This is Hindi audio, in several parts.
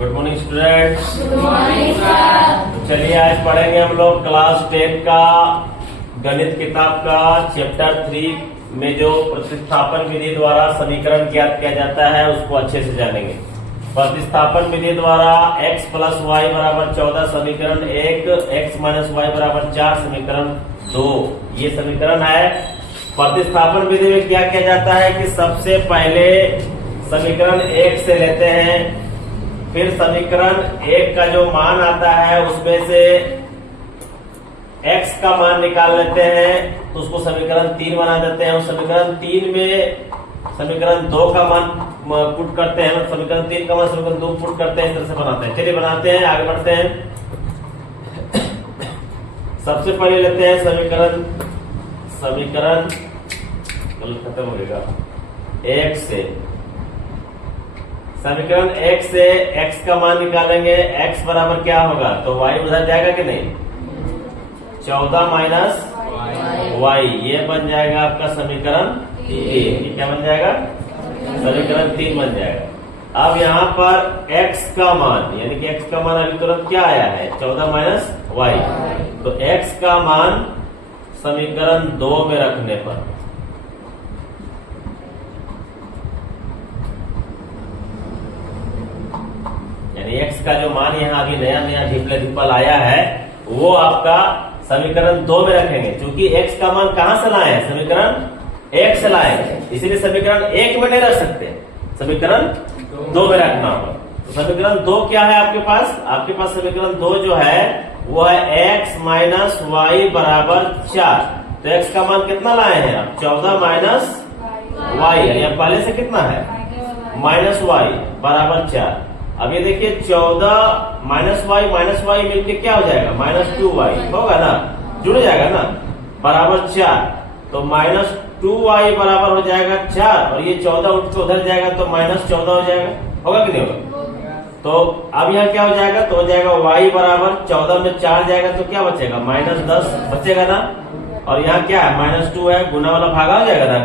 Good morning students. Good morning sir. चलिए आज पढ़ेंगे हम लोग क्लास 10 का गणित किताब का चैप्टर 3 में जो प्रतिस्थापन विधि द्वारा समीकरण ज्ञात किया जाता है उसको अच्छे से जानेंगे। प्रतिस्थापन विधि द्वारा x प्लस वाई बराबर 14 समीकरण 1, x माइनस वाई बराबर 4 समीकरण 2 ये समीकरण है। प्रतिस्थापन विधि में क्या किया जाता है कि सबसे पहले समीकरण 1 से लेते हैं, फिर समीकरण 1 का जो मान आता है उसमें से x का मान निकाल लेते हैं तो उसको समीकरण 3 बना देते हैं। उस समीकरण 3 में समीकरण 2 का मान पुट करते हैं, समीकरण 3 का मान समीकरण 2 पुट करते हैं, इस तरह से बनाते हैं। चलिए बनाते हैं, आगे बढ़ते हैं। सबसे पहले लेते हैं समीकरण खत्म हो गया x से। समीकरण 1 से x का मान निकालेंगे, x बराबर क्या होगा तो y उधर जाएगा कि नहीं, 14 माइनस y ये बन जाएगा आपका समीकरण 3। ये क्या बन जाएगा, समीकरण 3 बन जाएगा। अब यहाँ पर x का मान यानी कि x का मान अभी तुरंत क्या आया है 14 माइनस y, तो x का मान समीकरण 2 में रखने पर यानी x का जो मान यहाँ अभी नया ढिपल आया है वो आपका समीकरण 2 में रखेंगे। क्योंकि x का मान कहां से लाए हैं, समीकरण 1 से लाए हैं, इसीलिए समीकरण 1 में नहीं रख सकते, समीकरण 2 में रखना होगा। तो समीकरण 2 क्या है आपके पास समीकरण 2 जो है वो है x माइनस वाई बराबर 4। तो x का मान कितना लाए हैं आप, 14 माइनस वाई, यानी पहले से कितना है माइनस वाई बराबर 4। अब ये देखिए 14 माइनस वाई मिलके क्या हो जाएगा -2y होगा ना, जुड़ जाएगा ना, बराबर 4। तो -2y बराबर हो जाएगा 4 और ये 14 उठ के उधर जाएगा तो -14 हो जाएगा, होगा कि नहीं होगा। तो अब यहाँ क्या हो जाएगा, तो हो जाएगा y बराबर 14 में 4 जाएगा तो क्या बचेगा -10 बचेगा ना। और यहाँ क्या है -2 है, गुना वाला भागा हो जाएगा ना,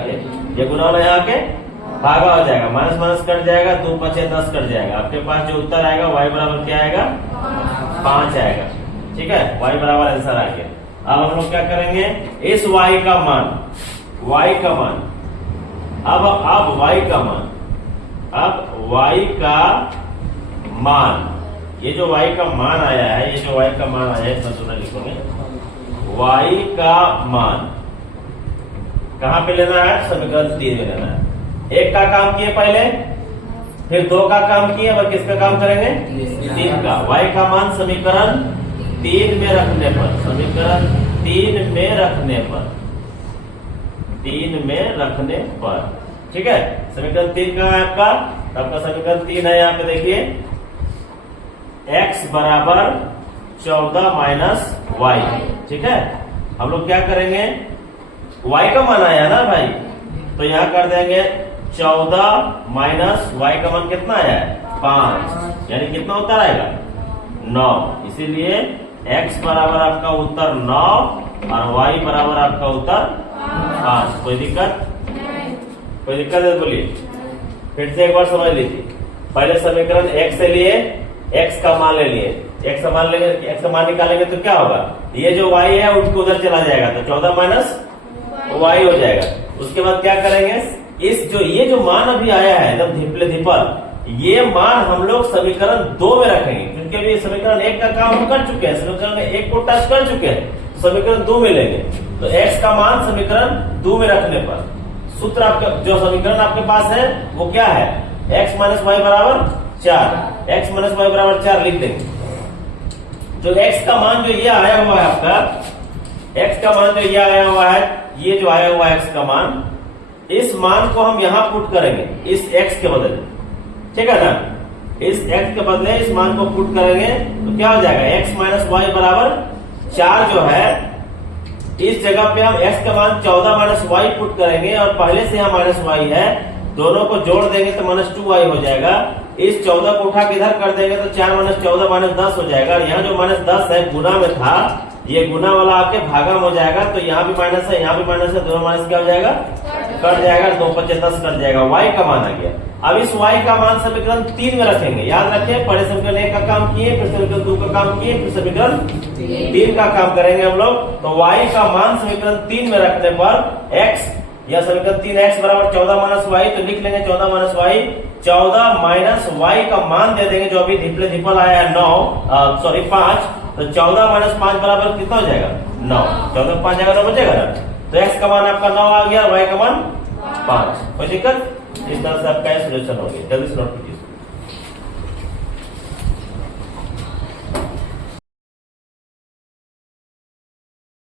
ये गुना वाला यहाँ के भागा हो जाएगा, माइनस माइनस कट जाएगा, 2 बचे 10 कट जाएगा। आपके पास जो उत्तर आएगा y बराबर क्या आएगा 5 आएगा। ठीक है, y बराबर आंसर आ गया। अब हम लोग क्या करेंगे, इस y का मान अब y का मान ये जो y का मान आया है, लिखोगे y का मान कहाँ पे लेना है, समीकरण 3 में लेना है। 1 का काम किए पहले, फिर 2 का काम किए, और किसका काम करेंगे 3 का। y का मान समीकरण 3 में रखने पर, समीकरण 3 में रखने पर, ठीक है। समीकरण 3 कहाँ है आपका समीकरण 3 है, यहाँ पे देखिए x बराबर 14 माइनस y, ठीक है। हम लोग क्या करेंगे, y का मान आया ना भाई, तो यहाँ कर देंगे 14 माइनस y का मान कितना आया है 5, यानी कितना उत्तर आएगा 9। इसीलिए x बराबर आपका उत्तर 9 और y बराबर आपका उत्तर 5। कोई दिक्कत है बोलिए। फिर से एक बार समझ लीजिए, पहले समीकरण 1 से लिए, x का मान ले लिए, x का मान निकालेंगे तो क्या होगा, ये जो y है उठ के उधर चला जाएगा तो 14 माइनस y हो जाएगा। उसके बाद क्या करेंगे, ये जो मान अभी आया है एकदम धिपल, ये मान हम लोग समीकरण 2 में रखेंगे, क्योंकि अभी समीकरण 1 का काम हम कर चुके हैं, समीकरण 1 को टच कर चुके हैं, तो समीकरण 2 में लेंगे। तो x का मान समीकरण 2 में रखने पर सूत्र आपका जो समीकरण आपके पास है वो क्या है, x माइनस वाई बराबर 4, x माइनस वाई बराबर 4 लिख देंगे। जो x का मान जो ये आया हुआ है आपका, x का मान जो ये आया हुआ है, ये जो आया हुआ है x का मान, इस मान को हम यहाँ पुट करेंगे इस x के बदले, ठीक है ना। इस x के बदले इस मान को पुट करेंगे तो क्या हो जाएगा, x माइनस वाई बराबर 4 जो है, इस जगह पे हम x का मान 14 माइनस वाई पुट करेंगे और पहले से यहाँ माइनस वाई है, दोनों को जोड़ देंगे तो -2y हो जाएगा। इस 14 को उठा के इधर कर देंगे तो 4 माइनस 14 -10 हो जाएगा। यहाँ जो -10 है गुना में था, ये गुना वाला आके भागा हो जाएगा, तो यहाँ भी माइनस है, यहाँ भी माइनस है, दोनों माइनस क्या हो जाएगा कट जाएगा, 2 5 10 कट जाएगा, y का मान आ गया। अब इस y का मान समीकरण 3 में रखेंगे। याद रखिए, पहले समीकरण 1 का काम किए, फिर समीकरण 2 का काम किए, फिर समीकरण 3 का काम करेंगे हम लोग। तो y का मान समीकरण 3 में रखने पर x या समीकरण 3x बराबर 14 माइनस वाई, तो लिख लेंगे 14 माइनस वाई। 14 माइनस वाई का मान दे देंगे जो अभी डिफल आया है 5। तो 14 माइनस 5 बराबर कितना हो जाएगा? 9। 14 5 जाएगा 9 बचेगा ना। तो x का मान आपका 9 आ गया, y का मान 5। कोई दिक्कत? इस तरह से आपका सोल्यूशन हो गया। जल्दी से नोट कीजिए।